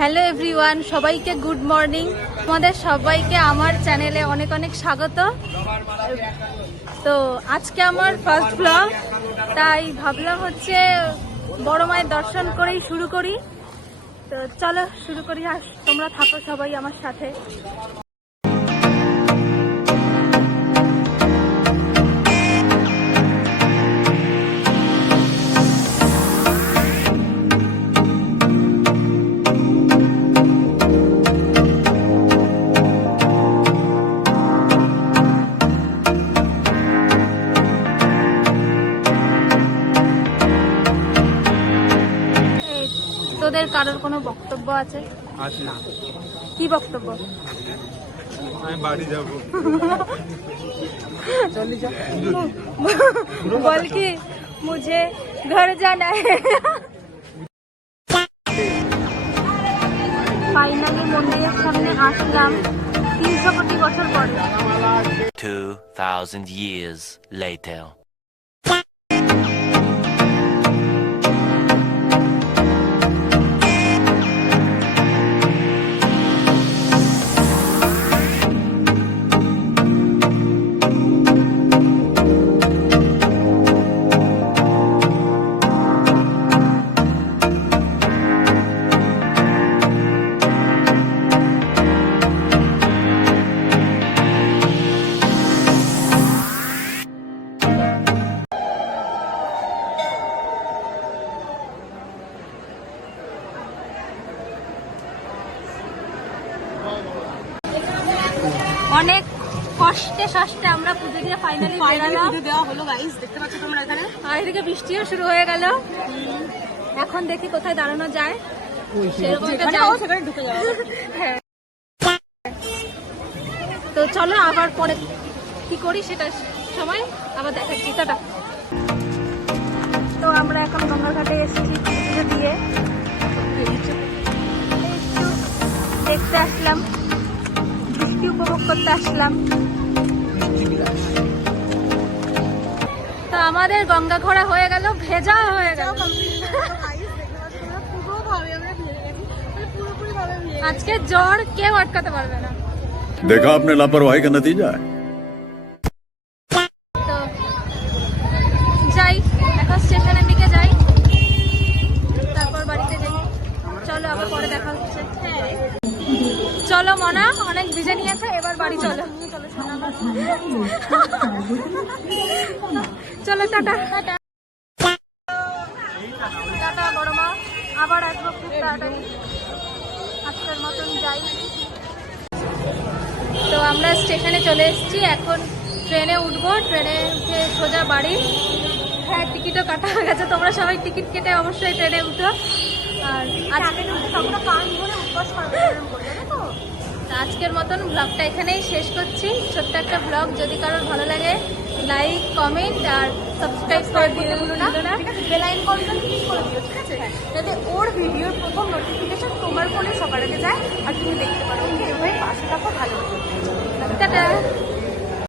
Hello everyone, সবাইকে good morning. তোমাদের সবাইকে আমার চ্যানেলে অনেক অনেক স্বাগত। তো আজকে আমার ফার্স্ট ব্লগ, তাই ভাবলাম হচ্ছে বড় মায়ের দর্শন করেই শুরু করি। তো চলো শুরু করি, আর তোমরা থাকো সবাই আমার সাথে। তোদের কারোর কোনো বক্তব্য আছে? না। কি বক্তব্য? আমি বাড়ি যাব। বল কি মুঝে ঘর জানা है। ফাইনালি মন্দিরের সামনে আসলাম 300 কোটি বছর পরে। 2000 years later. অনেক কষ্টে সষ্টে আমরা পুজো দিয়ে ফাইনালি পুজো দেওয়া হলো গাইস, দেখতে পাচ্ছ তোমরা এখানে। আর এদিকে বৃষ্টিও শুরু হয়ে গেল। এখন দেখি কোথায় দাঁড়ানো যায়। সেরকম একটা সেখানে ঢুকে যাওয়া। হ্যাঁ। তো চলো আবার পরে কি করি সেটা সময় আবার দেখাচ্ছি। টাটা। তো আমরা এখন গঙ্গাঘাটে এসেছি পুজো দিয়ে, একটু দেখতে আসলাম, বৃষ্টি উপভোগ করতে আসলাম। তো আমাদের গঙ্গা ঘোরা হয়ে গেল, ভেজা হয়ে গেল। আজকে জ্বর কেউ আটকাতে পারবে না। देखा आपने लापरवाही का नतीजा है। তো যাই, এখন স্টেশনের দিকে যাই, তারপর বাড়িতে যাই। চলো আবার পরে দেখা হচ্ছে। চলো মনা, অনেক ভিজে নিয়েছে, এবার বাড়ি চলো। চলো টাটা। টাটা বড় মা, আবার আসবো খুব তাড়াতাড়ি। আজকের মতন যাই। তো আমরা স্টেশনে চলে এসেছি, এখন ট্রেনে উঠবো। ট্রেনে উঠে সোজা বাড়ি। হ্যাঁ, টিকিটও কাটা হয়ে গেছে, তোমরা সবাই টিকিট কেটে অবশ্যই ট্রেনে উঠো। আর আজকের মতন ব্লগটা এখানেই শেষ করছি। ছোট্ট একটা ব্লগ, যদি কারোর ভালো লাগে লাইক, কমেন্ট আর সাবস্ক্রাইব করে দিতে ভুলো না। বেল আইকনটা ক্লিক করে দিও, ঠিক আছে? যাতে ওর ভিডিওর প্রথম নোটিফিকেশন তোমার ফোনে সবার আগে যায় আর তুমি দেখতে পারো। ওকে, এভাবে পাশে থাকো, ভালো। টাটা।